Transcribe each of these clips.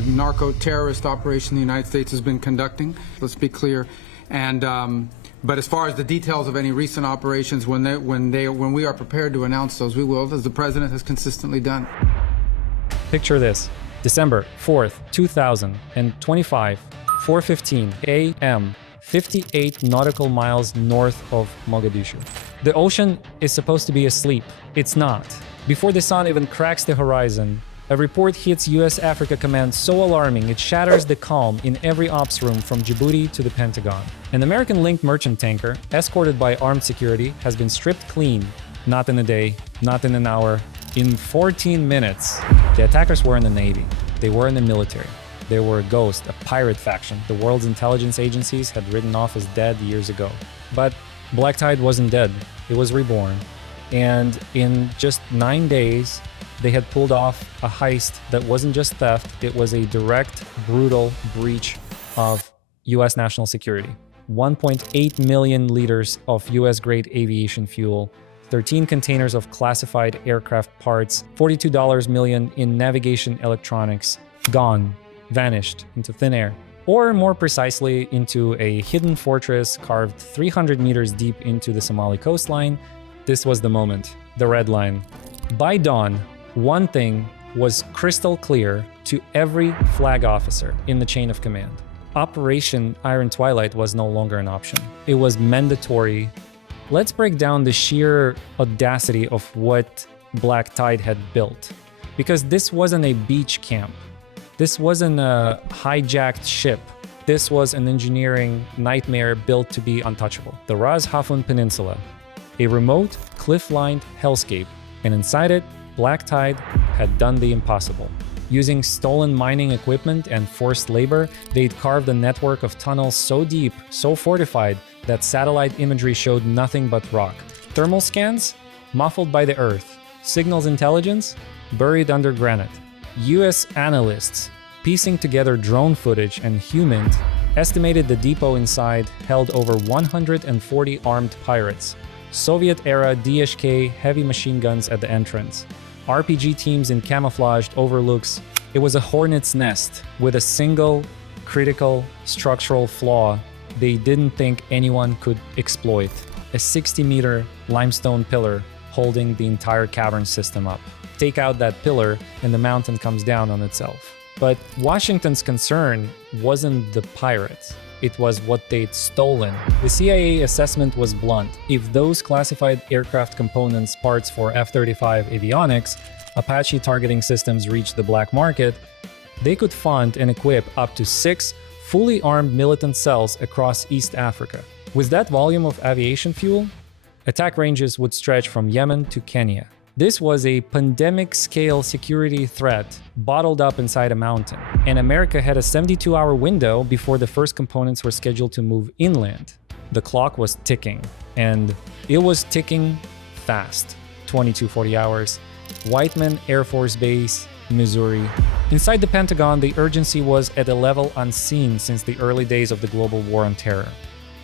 narco-terrorist operation the United States has been conducting. Let's be clear. And but as far as the details of any recent operations, when we are prepared to announce those, we will, as the President has consistently done. Picture this. December 4th, 2025, 4:15 a.m., 58 nautical miles north of Mogadishu. The ocean is supposed to be asleep. It's not. Before the sun even cracks the horizon, a report hits U.S. Africa Command so alarming it shatters the calm in every ops room from Djibouti to the Pentagon. An American-linked merchant tanker, escorted by armed security, has been stripped clean. Not in a day, not in an hour, in 14 minutes. The attackers were in the Navy. They were in the military. They were a ghost, a pirate faction the world's intelligence agencies had written off as dead years ago. But Black Tide wasn't dead. It was reborn. And in just 9 days, they had pulled off a heist that wasn't just theft, it was a direct, brutal breach of US national security. 1.8 million liters of US-grade aviation fuel, 13 containers of classified aircraft parts, $42 million in navigation electronics, gone, vanished into thin air. Or more precisely, into a hidden fortress carved 300 meters deep into the Somali coastline. This was the moment, the red line. By dawn, one thing was crystal clear to every flag officer in the chain of command. Operation Iron Twilight was no longer an option. It was mandatory. Let's break down the sheer audacity of what Black Tide had built. Because this wasn't a beach camp. This wasn't a hijacked ship. This was an engineering nightmare built to be untouchable. The Ras Hafun Peninsula, a remote, cliff-lined hellscape, and inside it, Black Tide had done the impossible. Using stolen mining equipment and forced labor, they'd carved a network of tunnels so deep, so fortified, that satellite imagery showed nothing but rock. Thermal scans? Muffled by the earth. Signals intelligence? Buried under granite. US analysts, piecing together drone footage and HUMINT, estimated the depot inside held over 140 armed pirates. Soviet-era DSK heavy machine guns at the entrance. RPG teams in camouflaged overlooks. It was a hornet's nest with a single critical structural flaw they didn't think anyone could exploit. A 60-meter limestone pillar holding the entire cavern system up. Take out that pillar and the mountain comes down on itself. But Washington's concern wasn't the pirates. It was what they'd stolen. The CIA assessment was blunt. If those classified aircraft components, parts for F-35 avionics, Apache targeting systems reached the black market, they could fund and equip up to 6 fully armed militant cells across East Africa. With that volume of aviation fuel, attack ranges would stretch from Yemen to Kenya. This was a pandemic-scale security threat bottled up inside a mountain, and America had a 72-hour window before the first components were scheduled to move inland. The clock was ticking, and it was ticking fast. 2240 hours. Whiteman Air Force Base, Missouri. Inside the Pentagon, the urgency was at a level unseen since the early days of the global war on terror.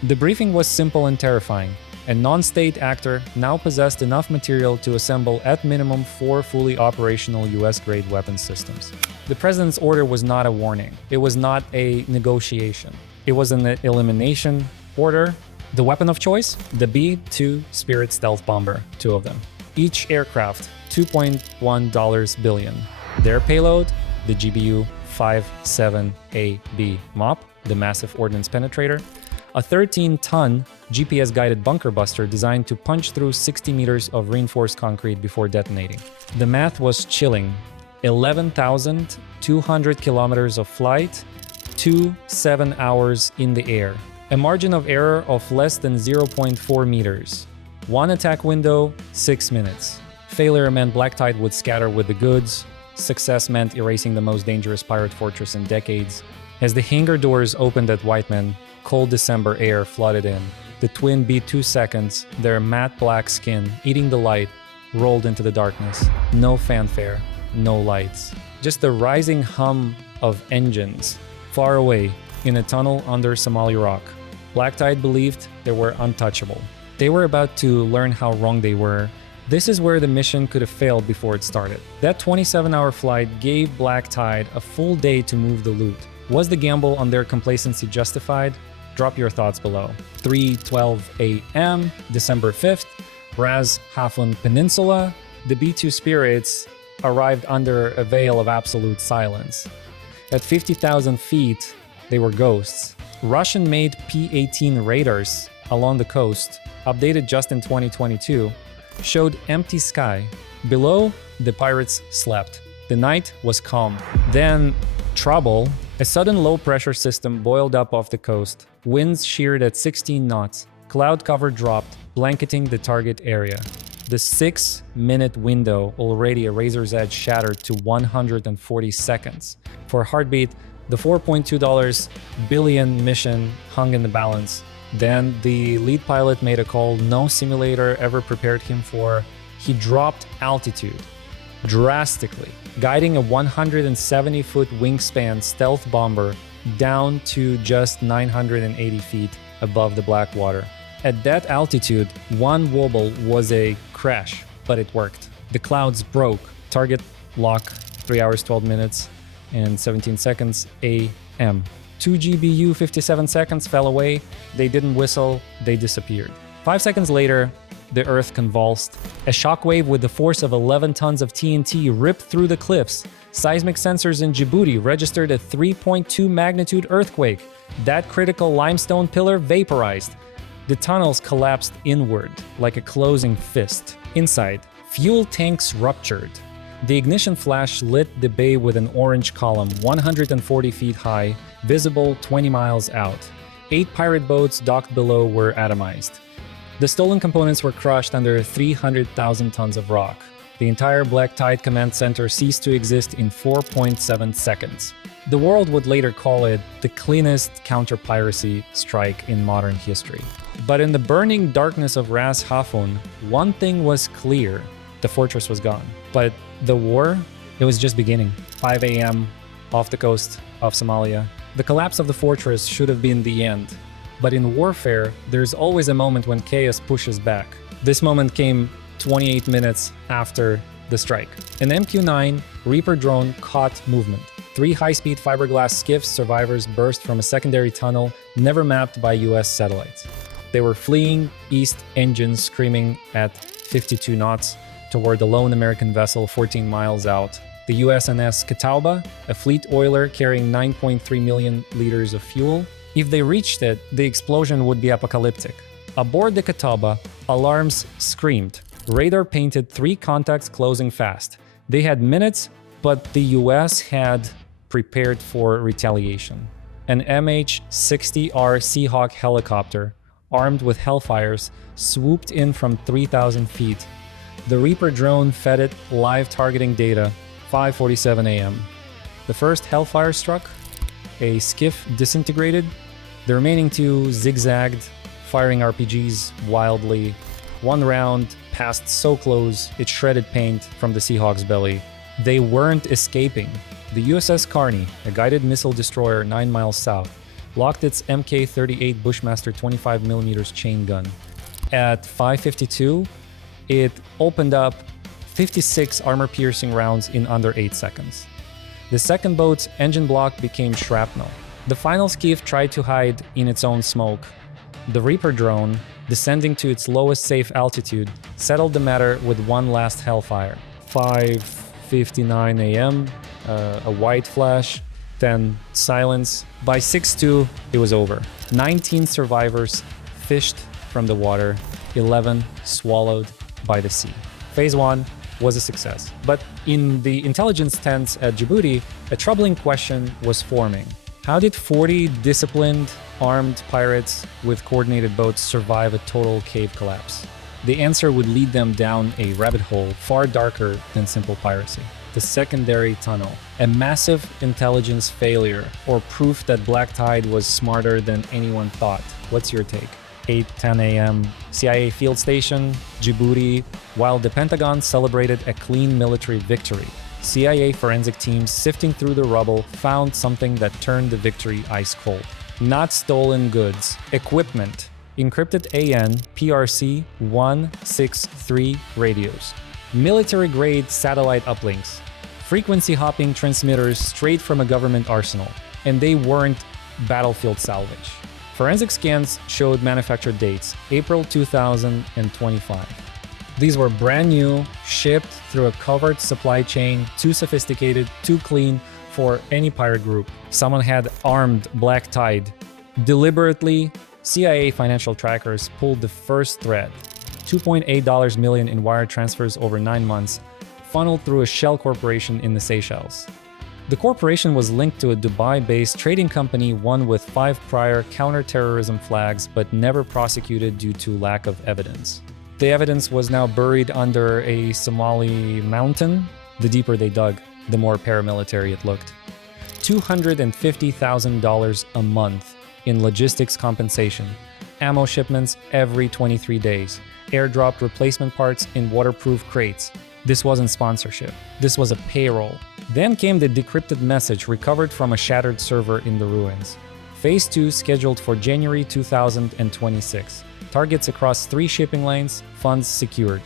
The briefing was simple and terrifying. A non-state actor now possessed enough material to assemble at minimum 4 fully operational US-grade weapons systems. The president's order was not a warning. It was not a negotiation. It was an elimination order. The weapon of choice? The B-2 Spirit stealth bomber, 2 of them. Each aircraft, $2.1 billion. Their payload? The GBU 57AB MOP, the massive ordnance penetrator. A 13-ton GPS-guided bunker buster designed to punch through 60 meters of reinforced concrete before detonating. The math was chilling. 11,200 kilometers of flight, 7 hours in the air. A margin of error of less than 0.4 meters. 1 attack window, 6 minutes. Failure meant Black Tide would scatter with the goods. Success meant erasing the most dangerous pirate fortress in decades. As the hangar doors opened at Whiteman, cold December air flooded in. The twin B-2 seconds, their matte black skin eating the light, rolled into the darkness. No fanfare, no lights. Just the rising hum of engines. Far away, in a tunnel under Somali rock, Black Tide believed they were untouchable. They were about to learn how wrong they were This is where the mission could have failed before it started. That 27-hour flight gave Black Tide a full day to move the loot. Was the gamble on their complacency justified? Drop your thoughts below. 3:12 a.m., December 5th, Ras Hafun Peninsula. The B-2 Spirits arrived under a veil of absolute silence. At 50,000 feet, they were ghosts. Russian-made P-18 radars along the coast, updated just in 2022, showed empty sky. Below, the pirates slept. The night was calm. Then, trouble. A sudden low-pressure system boiled up off the coast. Winds sheared at 16 knots. Cloud cover dropped, blanketing the target area. The 6-minute window, already a razor's edge, shattered to 140 seconds. For Heartbeat, the $4.2 billion mission hung in the balance. Then the lead pilot made a call no simulator ever prepared him for. He dropped altitude drastically, guiding a 170-foot wingspan stealth bomber down to just 980 feet above the black water. At that altitude, one wobble was a crash, but it worked. The clouds broke. Target lock, 3 hours, 12 minutes, and 17 seconds a.m. 2 GBU, 57 seconds fell away. They didn't whistle, they disappeared. 5 seconds later, the Earth convulsed. A shockwave with the force of 11 tons of TNT ripped through the cliffs. Seismic sensors in Djibouti registered a 3.2 magnitude earthquake. That critical limestone pillar vaporized. The tunnels collapsed inward like a closing fist. Inside, fuel tanks ruptured. The ignition flash lit the bay with an orange column 140 feet high, visible 20 miles out. 8 pirate boats docked below were atomized. The stolen components were crushed under 300,000 tons of rock. The entire Black Tide command center ceased to exist in 4.7 seconds. The world would later call it the cleanest counter-piracy strike in modern history. But in the burning darkness of Ras Hafun, one thing was clear: the fortress was gone. But the war, it was just beginning. 5 a.m. off the coast of Somalia. The collapse of the fortress should have been the end. But in warfare, there's always a moment when chaos pushes back. This moment came 28 minutes after the strike. An MQ-9 Reaper drone caught movement. 3 high-speed fiberglass skiffs survivors burst from a secondary tunnel never mapped by US satellites. They were fleeing east, engines screaming at 52 knots toward the lone American vessel 14 miles out. The USNS Catawba, a fleet oiler carrying 9.3 million liters of fuel. If they reached it, the explosion would be apocalyptic. Aboard the Catawba, alarms screamed. Radar painted 3 contacts closing fast. They had minutes, but the US had prepared for retaliation. An MH-60R Seahawk helicopter, armed with Hellfires, swooped in from 3,000 feet. The Reaper drone fed it live targeting data, 5:47 a.m. The first Hellfire struck, a skiff disintegrated, the remaining 2 zigzagged, firing RPGs wildly. One round passed so close it shredded paint from the Seahawk's belly. They weren't escaping. The USS Carney, a guided missile destroyer 9 miles south, locked its Mk-38 Bushmaster 25mm chain gun. At 5:52, it opened up 56 armor-piercing rounds in under 8 seconds. The second boat's engine block became shrapnel. The final skiff tried to hide in its own smoke. The Reaper drone, descending to its lowest safe altitude, settled the matter with one last Hellfire. 5:59 a.m., a white flash, then silence. By 6:02, it was over. 19 survivors fished from the water, 11 swallowed by the sea. Phase 1 was a success. But in the intelligence tents at Djibouti, a troubling question was forming. How did 40 disciplined, armed pirates with coordinated boats survive a total cave collapse? The answer would lead them down a rabbit hole far darker than simple piracy. The secondary tunnel, a massive intelligence failure, or proof that Black Tide was smarter than anyone thought. What's your take? 8:10 a.m. CIA field station, Djibouti, while the Pentagon celebrated a clean military victory. CIA forensic teams sifting through the rubble found something that turned the victory ice cold. Not stolen goods, equipment encrypted AN PRC 163 radios, military-grade satellite uplinks, frequency hopping transmitters straight from a government arsenal, and they weren't battlefield salvage. Forensic scans showed manufacture dates, April 2025. These were brand new, shipped through a covered supply chain, too sophisticated, too clean for any pirate group. Someone had armed Black Tide. Deliberately, CIA financial trackers pulled the first thread. $2.8 million in wire transfers over 9 months, funneled through a shell corporation in the Seychelles. The corporation was linked to a Dubai-based trading company, one with 5 prior counter-terrorism flags, but never prosecuted due to lack of evidence. The evidence was now buried under a Somali mountain. The deeper they dug, the more paramilitary it looked. $250,000 a month in logistics compensation, ammo shipments every 23 days, airdropped replacement parts in waterproof crates. This wasn't sponsorship. This was a payroll. Then came the decrypted message recovered from a shattered server in the ruins. Phase 2 scheduled for January 2026. Targets across 3 shipping lanes, funds secured.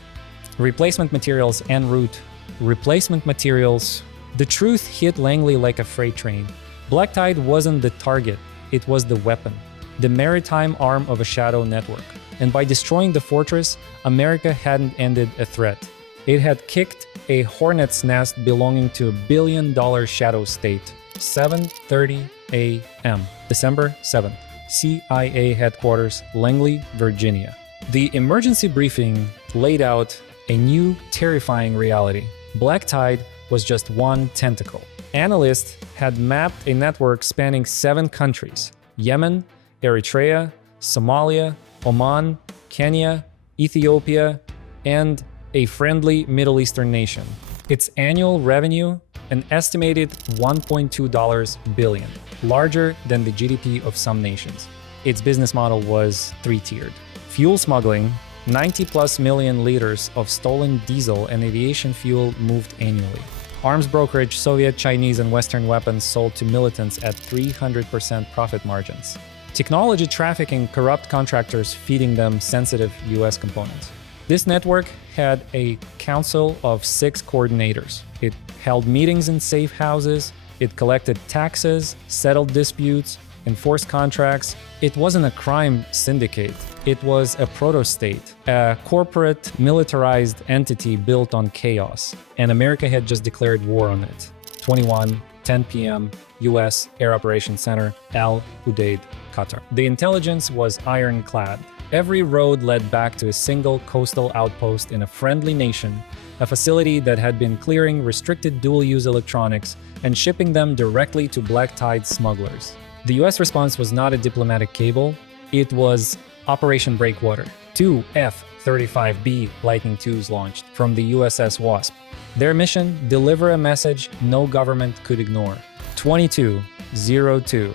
Replacement materials en route. Replacement materials. The truth hit Langley like a freight train. Black Tide wasn't the target, it was the weapon. The maritime arm of a shadow network. And by destroying the fortress, America hadn't ended a threat. It had kicked a hornet's nest belonging to a billion-dollar shadow state. 7:30 a.m. December 7th. CIA headquarters, Langley, Virginia. The emergency briefing laid out a new, terrifying reality. Black Tide was just one tentacle. Analysts had mapped a network spanning 7 countries: Yemen, Eritrea, Somalia, Oman, Kenya, Ethiopia, and a friendly Middle Eastern nation. Its annual revenue, an estimated $1.2 billion, larger than the GDP of some nations. Its business model was 3-tiered. Fuel smuggling, 90+ million liters of stolen diesel and aviation fuel moved annually. Arms brokerage, Soviet, Chinese, and Western weapons sold to militants at 300% profit margins. Technology trafficking, corrupt contractors feeding them sensitive US components. This network had a council of 6 coordinators. It held meetings in safe houses, it collected taxes, settled disputes, enforced contracts. It wasn't a crime syndicate. It was a proto-state, a corporate, militarized entity built on chaos. And America had just declared war on it. 10 p.m., US Air Operations Center, Al Udeid, Qatar. The intelligence was ironclad. Every road led back to a single coastal outpost in a friendly nation, a facility that had been clearing restricted dual-use electronics and shipping them directly to Black Tide smugglers. The US response was not a diplomatic cable, it was Operation Breakwater. 2 F-35B Lightning IIs launched from the USS Wasp. Their mission: deliver a message no government could ignore. 2202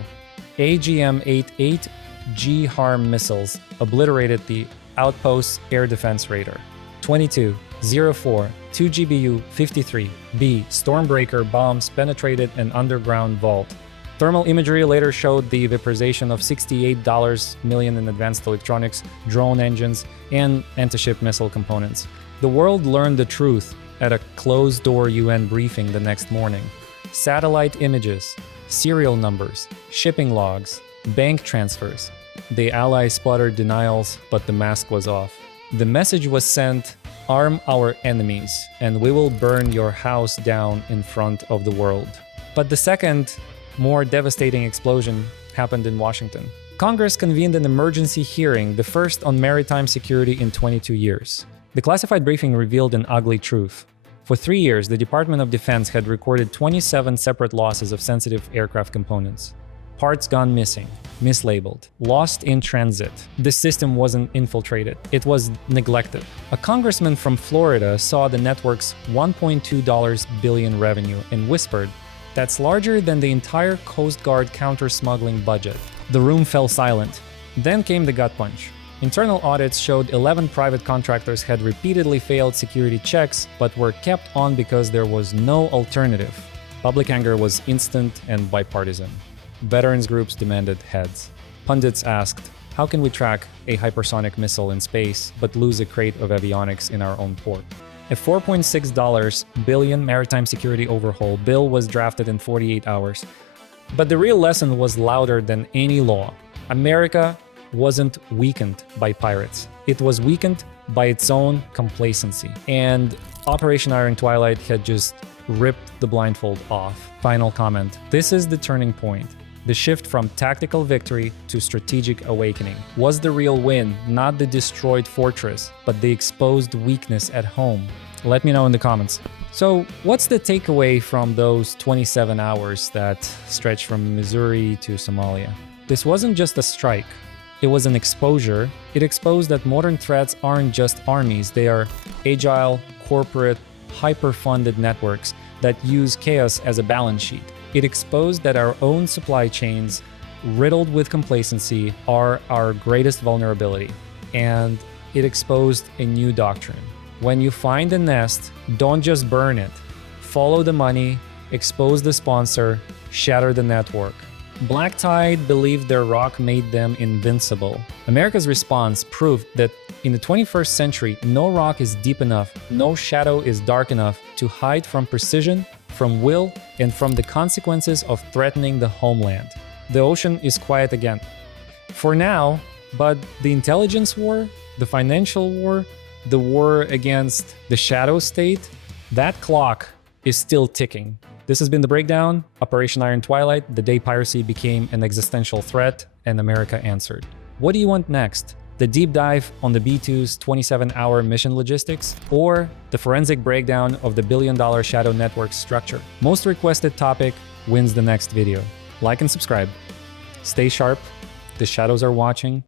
AGM-88 G-HARM missiles obliterated the outpost's air defense radar. 2204 2GBU-53B Stormbreaker bombs penetrated an underground vault. Thermal imagery later showed the vaporization of $68 million in advanced electronics, drone engines, and anti-ship missile components. The world learned the truth at a closed-door UN briefing the next morning. Satellite images, serial numbers, shipping logs, bank transfers. The Allies sputtered denials, but the mask was off. The message was sent: arm our enemies, and we will burn your house down in front of the world. But the second, more devastating explosion happened in Washington. Congress convened an emergency hearing, the first on maritime security in 22 years. The classified briefing revealed an ugly truth. For 3 years, the Department of Defense had recorded 27 separate losses of sensitive aircraft components. Parts gone missing, mislabeled, lost in transit. The system wasn't infiltrated, it was neglected. A congressman from Florida saw the network's $1.2 billion revenue and whispered, "That's larger than the entire Coast Guard counter-smuggling budget." The room fell silent. Then came the gut punch. Internal audits showed 11 private contractors had repeatedly failed security checks, but were kept on because there was no alternative. Public anger was instant and bipartisan. Veterans groups demanded heads. Pundits asked, How can we track a hypersonic missile in space but lose a crate of avionics in our own port? A $4.6 billion maritime security overhaul bill was drafted in 48 hours. But the real lesson was louder than any law. America wasn't weakened by pirates. It was weakened by its own complacency. And Operation Iron Twilight had just ripped the blindfold off. Final comment. This is the turning point. The shift from tactical victory to strategic awakening was the real win, not the destroyed fortress, but the exposed weakness at home. Let me know in the comments. So, what's the takeaway from those 27 hours that stretch from Missouri to Somalia? This wasn't just a strike. It was an exposure. It exposed that modern threats aren't just armies, they are agile, corporate, hyper-funded networks that use chaos as a balance sheet. It exposed that our own supply chains, riddled with complacency, are our greatest vulnerability. And it exposed a new doctrine. When you find a nest, don't just burn it. Follow the money, expose the sponsor, shatter the network. Black Tide believed their rock made them invincible. America's response proved that in the 21st century, no rock is deep enough, no shadow is dark enough to hide from precision, from will, and from the consequences of threatening the homeland. The ocean is quiet again. For now, but the intelligence war, the financial war, the war against the shadow state, that clock is still ticking. This has been The Breakdown, Operation Iron Twilight, the day piracy became an existential threat and America answered. What do you want next? The deep dive on the B-2's 27-hour mission logistics, or the forensic breakdown of the billion-dollar shadow network structure? Most requested topic wins the next video. Like and subscribe. Stay sharp. The shadows are watching.